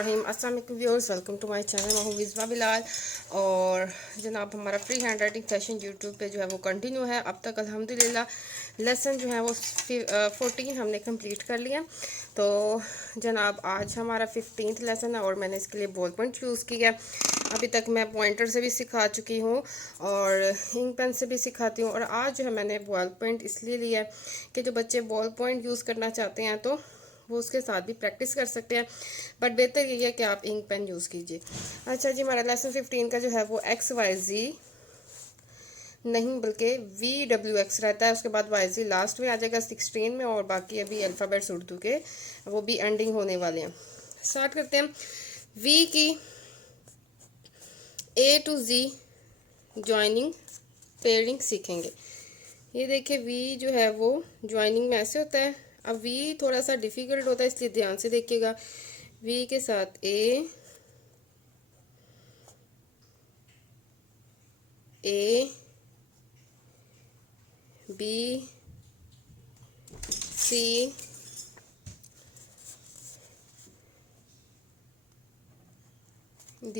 बिस्मिल्लाहिर्रहमानिर्रहीम। अस्सलाम वालेकुम viewers, welcome to my channel. मैं हूँ विज़बा बिलाल। और जनाब हमारा free hand writing session YouTube पे जो है वो कंटिन्यू है। अब तक अल्हम्दुलिल्लाह लेसन जो है वो 14 हमने कंप्लीट कर लिया। तो जनाब आज हमारा 15th लेसन है और मैंने इसके लिए बॉल पॉइंट यूज़ किया। अभी तक मैं पॉइंटर से भी सिखा चुकी हूँ और इंक पेन से भी सिखाती हूँ। और आज जो है मैंने बॉल पॉइंट इसलिए लिया है कि जो बच्चे बॉल पॉइंट यूज़ करना चाहते हैं तो वो उसके साथ भी प्रैक्टिस कर सकते हैं, बट बेहतर ये है कि आप इंक पेन यूज़ कीजिए। अच्छा जी, हमारा लेसन 15 का जो है वो XYZ नहीं बल्कि VWX रहता है। उसके बाद YZ लास्ट में आ जाएगा 16 में, और बाकी अभी अल्फ़ाबेट्स उर्दू के वो भी एंडिंग होने वाले हैं। स्टार्ट करते हैं। V की A to Z joining pairing सीखेंगे। ये देखिए V जो है वो ज्वाइनिंग में ऐसे होता है। अब V थोड़ा सा डिफ़िकल्ट होता है, इसलिए ध्यान से देखिएगा। V के साथ A B C D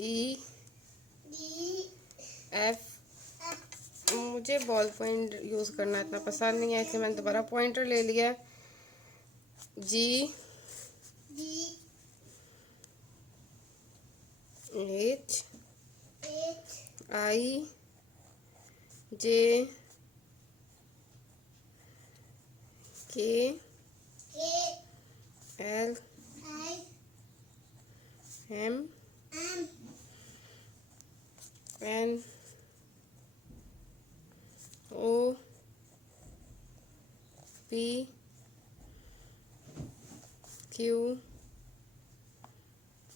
E F। मुझे बॉल पॉइंट यूज़ करना इतना पसंद नहीं है, इसलिए मैंने दोबारा पॉइंटर ले लिया है। G H I J K L M N O P Q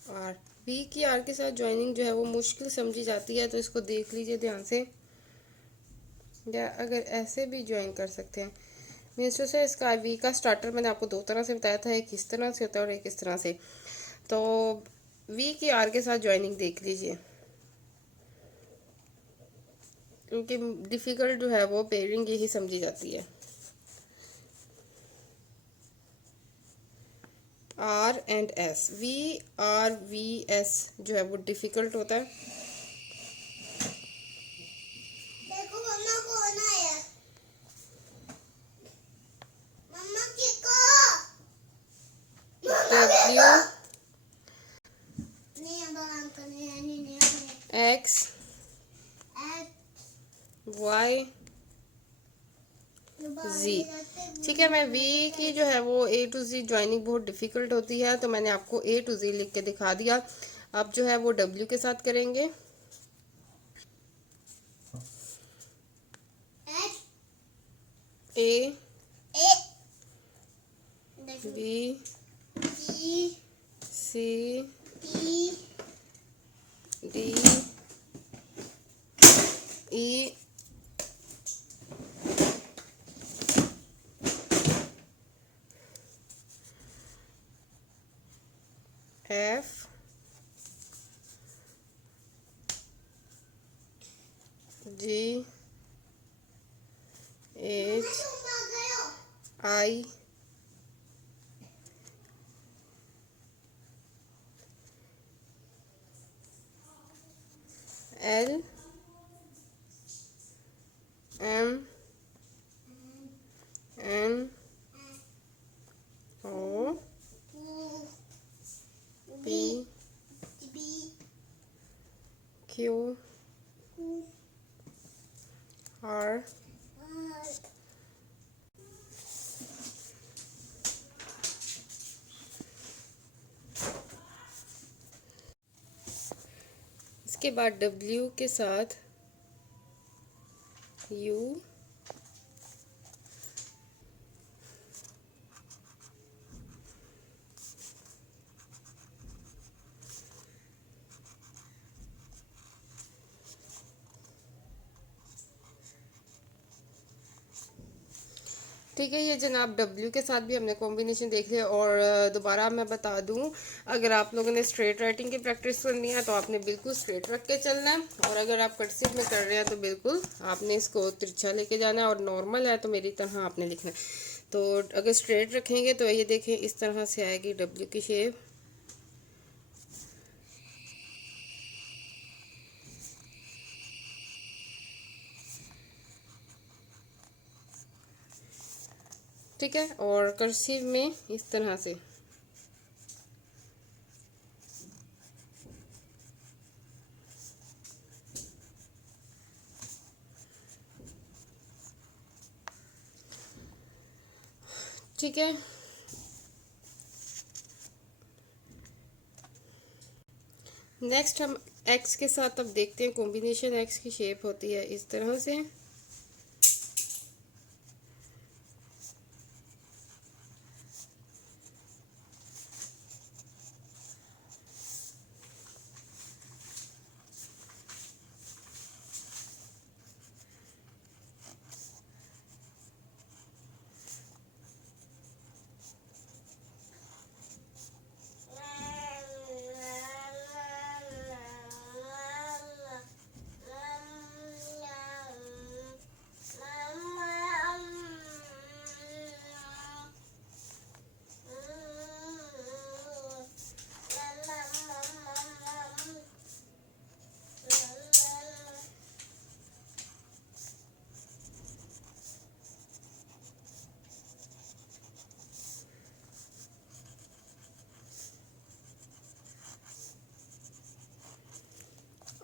R। V की R के साथ ज्वाइनिंग जो है वो मुश्किल समझी जाती है, तो इसको देख लीजिए ध्यान से। या अगर ऐसे भी ज्वाइन कर सकते हैं। मीन्स से इसका V का स्टार्टर मैंने आपको दो तरह से बताया था, एक इस तरह से होता है और एक इस तरह से। तो V की R के साथ ज्वाइनिंग देख लीजिए, क्योंकि डिफ़िकल्ट जो है वो पेयरिंग यही समझी जाती है। R एंड S, VRVS जो है वो डिफ़िकल्ट होता है। देखो मम्मा कौन आया? मम्मा किको? W नहीं अब आराम करने हैं, नहीं X Y Z। ठीक है, मैं V की जो है वो A to Z ज्वाइनिंग बहुत डिफ़िकल्ट होती है, तो मैंने आपको A to Z लिख के दिखा दिया। अब जो है वो W के साथ करेंगे। A B C D E F G H I L M N O P Q R इसके बाद W के साथ U ठीक है। ये जनाब W के साथ भी हमने कॉम्बिनेशन देख लिया। और दोबारा मैं बता दूं, अगर आप लोगों ने स्ट्रेट राइटिंग की प्रैक्टिस करनी है तो आपने बिल्कुल स्ट्रेट रख के चलना है, और अगर आप कर्सिव में कर रहे हैं तो बिल्कुल आपने इसको तिरछा लेके जाना है, और नॉर्मल है तो मेरी तरह आपने लिखना है। तो अगर स्ट्रेट रखेंगे तो ये देखें इस तरह से आएगी डब्ल्यू की शेप। ठीक है, और कर्सिव में इस तरह से। ठीक है, नेक्स्ट हम एक्स के साथ अब देखते हैं कॉम्बिनेशन। एक्स की शेप होती है इस तरह से।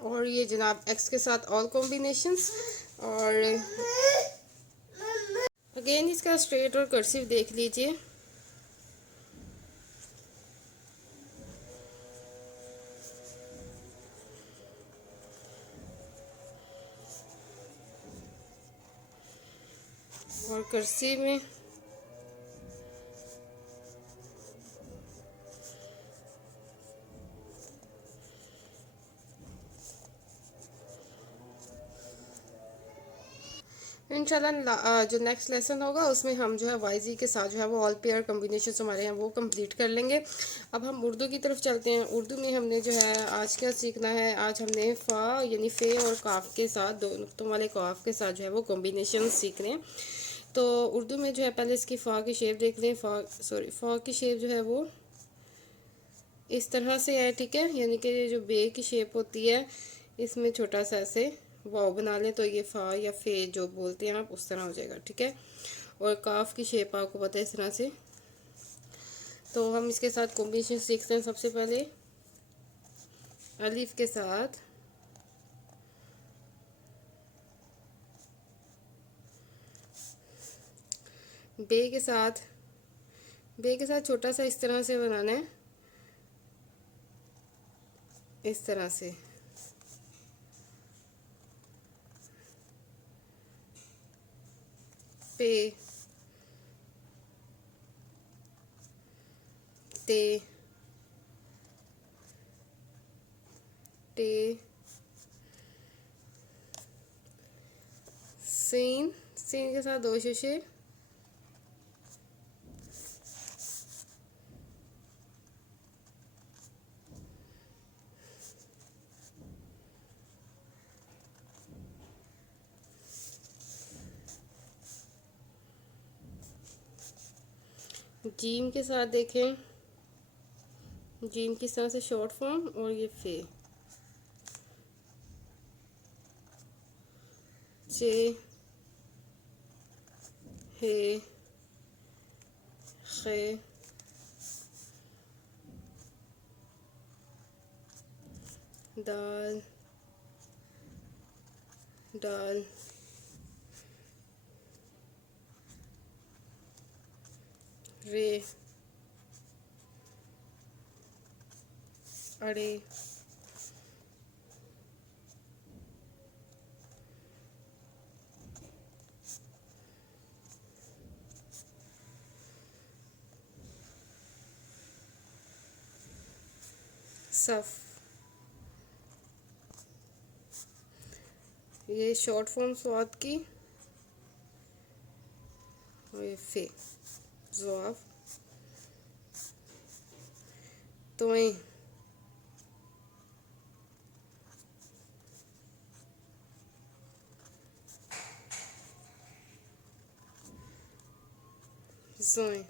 और ये जनाब एक्स के साथ ऑल कॉम्बिनेशंस। और अगेन इसका स्ट्रेट और कर्सिव देख लीजिए। और कर्सिव में इंशाल्लाह जो नेक्स्ट लेसन होगा उसमें हम जो है वाईजी के साथ जो है वो ऑल पेयर कम्बिनेशन हमारे हैं वो कंप्लीट कर लेंगे। अब हम उर्दू की तरफ चलते हैं। उर्दू में हमने जो है आज क्या सीखना है, आज हमने फ़ा यानी फ़े और काफ के साथ, दो नुक्तों वाले काफ के साथ जो है वो कॉम्बिनेशन सीखने हैं। तो उर्दू में जो है पहले इसकी फ़ा की शेप देख लें। फ़ा की शेप जो है वो इस तरह से है। ठीक है, यानी कि जो बे की शेप होती है इसमें छोटा सा ऐसे वाव बना लें तो ये फ़ा या फ़े जो बोलते हैं आप उस तरह हो जाएगा। ठीक है, और काफ की शेप आपको पता है इस तरह से। तो हम इसके साथ कॉम्बिनेशन सीखते हैं। सबसे पहले अलिफ के साथ बे के साथ, बे के साथ छोटा सा इस तरह से बनाना है, इस तरह से। पे ते टे सीन, सीन के साथ दो शेषे, जीम के साथ देखें, जीम किस तरह से शॉर्ट फॉर्म, और ये फे, चे हे खे दाल डाल रे अड़े सफ। ये शॉर्ट फॉर्म स्वाद की, और ये फे ज़वाब तोएं, सुई।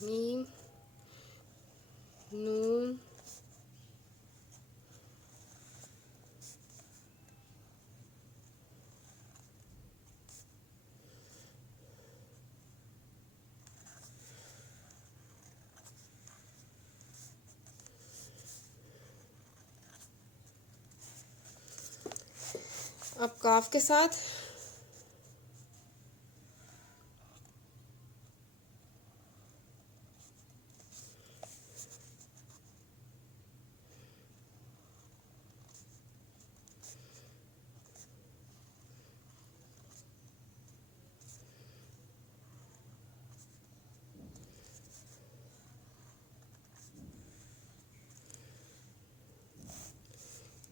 मीम, नून, अब काफ के साथ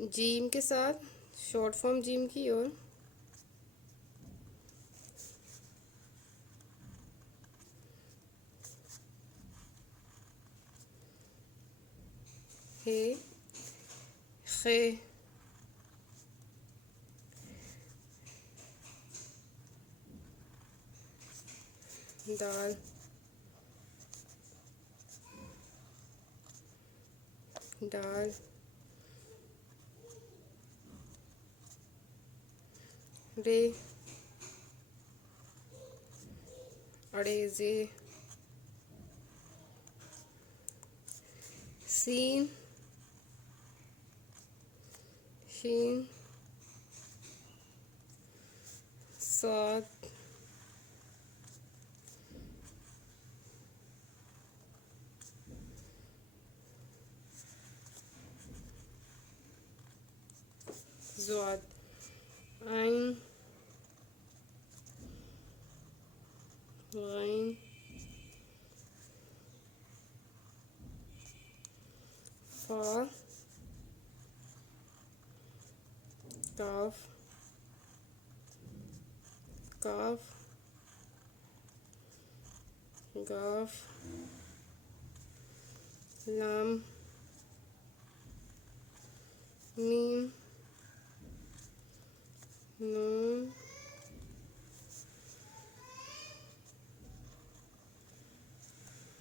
जीम के साथ शॉर्ट फॉर्म जीम की और हे, खे, दाल, दाल, रे, अड़ेजे, सीन, शीन, साद, ज़ाद, आइन, गाइन, फा, काफ, काफ, गाफ, लाम, मीम, नून,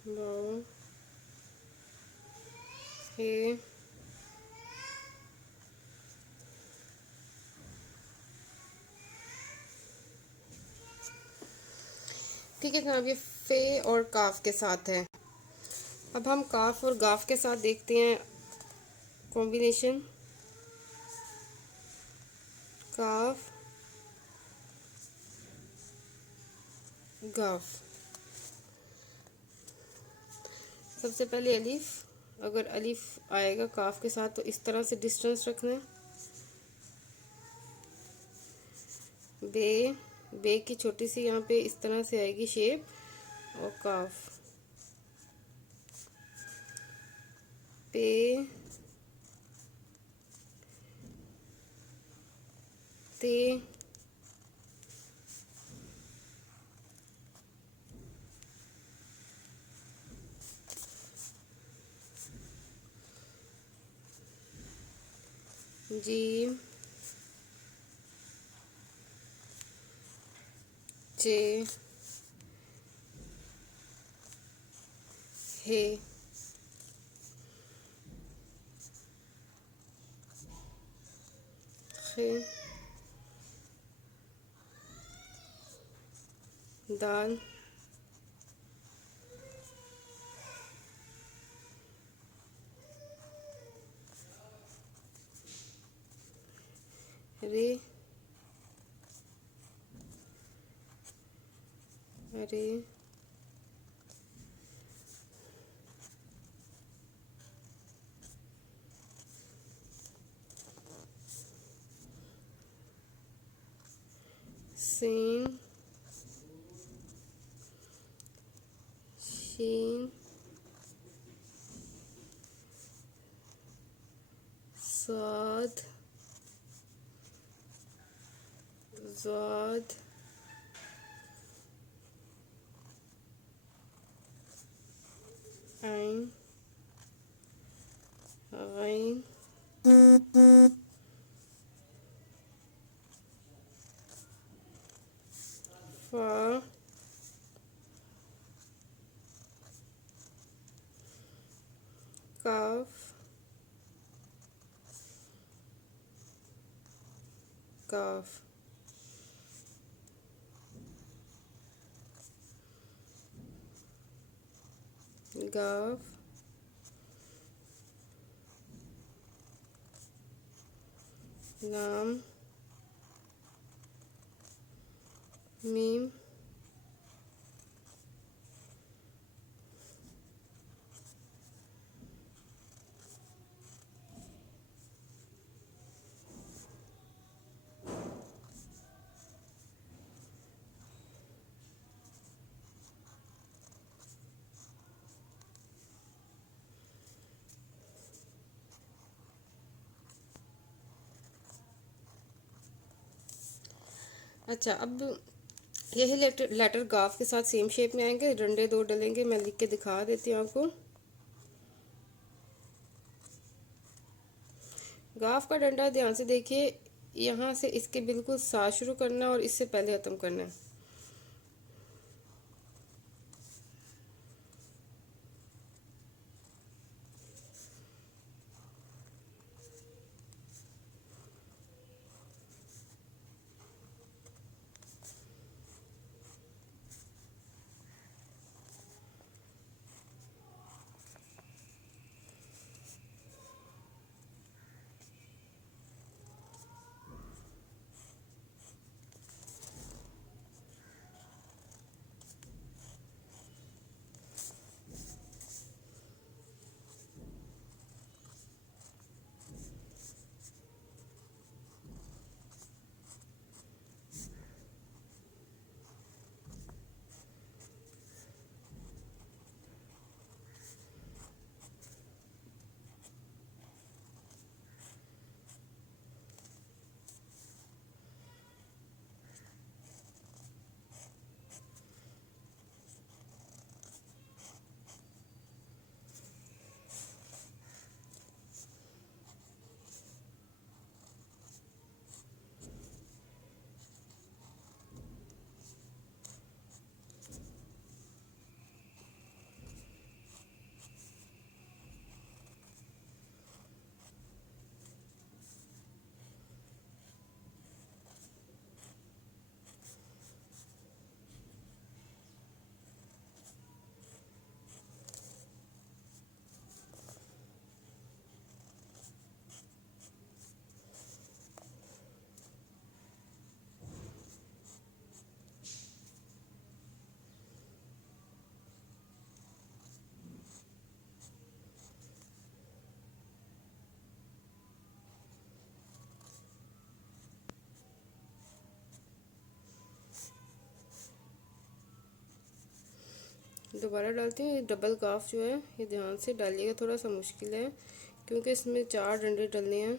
वाव, हे, ठीक है जनाब। ये फे और काफ के साथ है। अब हम काफ और गाफ के साथ देखते हैं कॉम्बिनेशन। काफ, गाफ। सबसे पहले अलीफ, अगर अलीफ आएगा काफ के साथ तो इस तरह से डिस्टेंस रखना है। बे, बे की छोटी सी यहाँ पे इस तरह से आएगी शेप, और काफ, पे, ते, जीम, जे, हे, खे, दाल, रे, अरे, सीन, शीन साद ज़ाद ऐन गैन फा काफ काफ गाफ लाम मीम अच्छा, अब यही लेटर गाफ के साथ सेम शेप में आएंगे, डंडे दो डलेंगे, मैं लिख के दिखा देती हूँ आपको। गाफ का डंडा ध्यान से देखिए, यहाँ से इसके बिल्कुल साथ शुरू करना है और इससे पहले ख़त्म करना है। दोबारा डालती हूँ। डबल गाफ जो है ये ध्यान से डालिएगा, थोड़ा सा मुश्किल है क्योंकि इसमें 4 डंडे डलने हैं।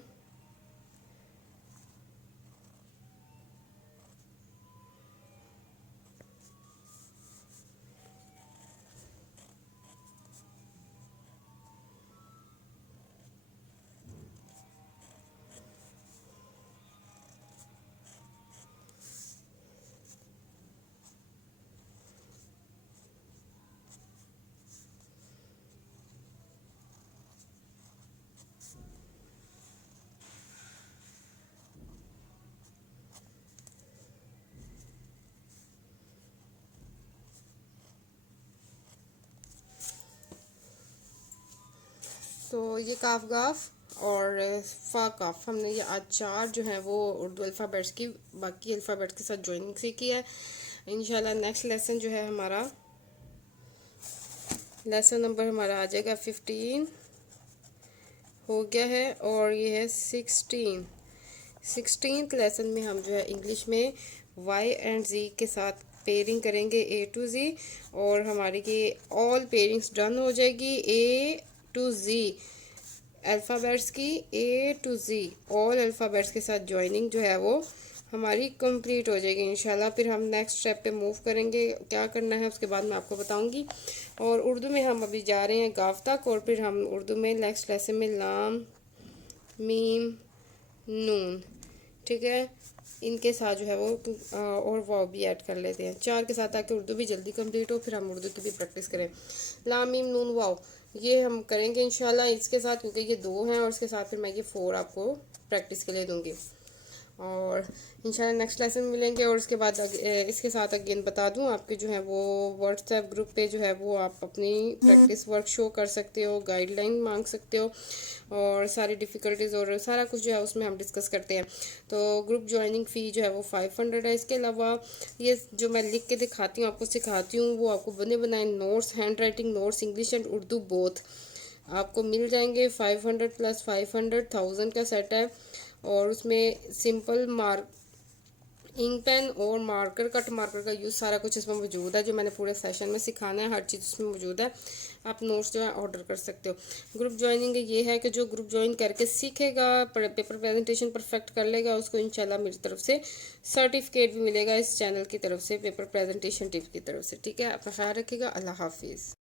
तो ये काफ गाफ और फा काफ हमने ये आज 4 जो हैं वो उर्दू अल्फ़ाबेट्स की बाकी अल्फ़ाबेट्स के साथ ज्वाइनिंग सीखी है। इंशाल्लाह नेक्स्ट लेसन जो है हमारा लेसन नंबर हमारा आ जाएगा 15 हो गया है और ये है 16th लेसन में हम जो है इंग्लिश में वाई एंड जी के साथ पेयरिंग करेंगे A to Z और हमारी की ऑल पेयरिंग्स डन हो जाएगी। A to Z अल्फ़ाबेट्स की A to Z all alphabets के साथ ज्वाइनिंग जो है वो हमारी कंप्लीट हो जाएगी इंशाल्लाह। फिर हम नेक्स्ट स्टेप पे मूव करेंगे, क्या करना है उसके बाद मैं आपको बताऊंगी। और उर्दू में हम अभी जा रहे हैं गाफ तक और फिर हम उर्दू में नेक्स्ट लेसन में लाम मीम नून, ठीक है, इनके साथ जो है वो और वाव भी ऐड कर लेते हैं 4 के साथ, ताकि उर्दू भी जल्दी कंप्लीट हो, फिर हम उर्दू की भी प्रैक्टिस करें। लाम मीम नून वाव ये हम करेंगे इंशाल्लाह इसके साथ, क्योंकि ये 2 हैं और इसके साथ फिर मैं ये 4 आपको प्रैक्टिस के लिए दूंगी। और इंशाल्लाह नेक्स्ट लेसन में मिलेंगे। और उसके बाद इसके साथ अगेन बता दूं आपके जो है वो व्हाट्सएप ग्रुप पे जो है वो आप अपनी प्रैक्टिस वर्क शो कर सकते हो, गाइडलाइन मांग सकते हो और सारी डिफ़िकल्टीज़ और सारा कुछ जो है उसमें हम डिस्कस करते हैं। तो ग्रुप ज्वाइनिंग फ़ी जो है वो 500 है। इसके अलावा ये जो मैं लिख के दिखाती हूँ आपको सिखाती हूँ वो आपको बने बनाए notes, hand writing notes English and Urdu both आपको मिल जाएंगे। 500 + 500 1000 का सेट है और उसमें सिंपल इंक पेन और मार्कर, कट मार्कर का यूज़ सारा कुछ इसमें मौजूद है। जो मैंने पूरे सेशन में सिखाना है हर चीज़ इसमें मौजूद है। आप नोट्स जो है ऑर्डर कर सकते हो। ग्रुप ज्वाइनिंग ये है कि जो ग्रुप ज्वाइन करके सीखेगा, पेपर प्रेजेंटेशन परफेक्ट कर लेगा, उसको इंशाल्लाह मेरी तरफ से सर्टिफिकेट भी मिलेगा इस चैनल की तरफ से, पेपर प्रेजेंटेशन टिप की तरफ से। ठीक है, अपना ख्याल रखिएगा। अल्लाह हाफिज़।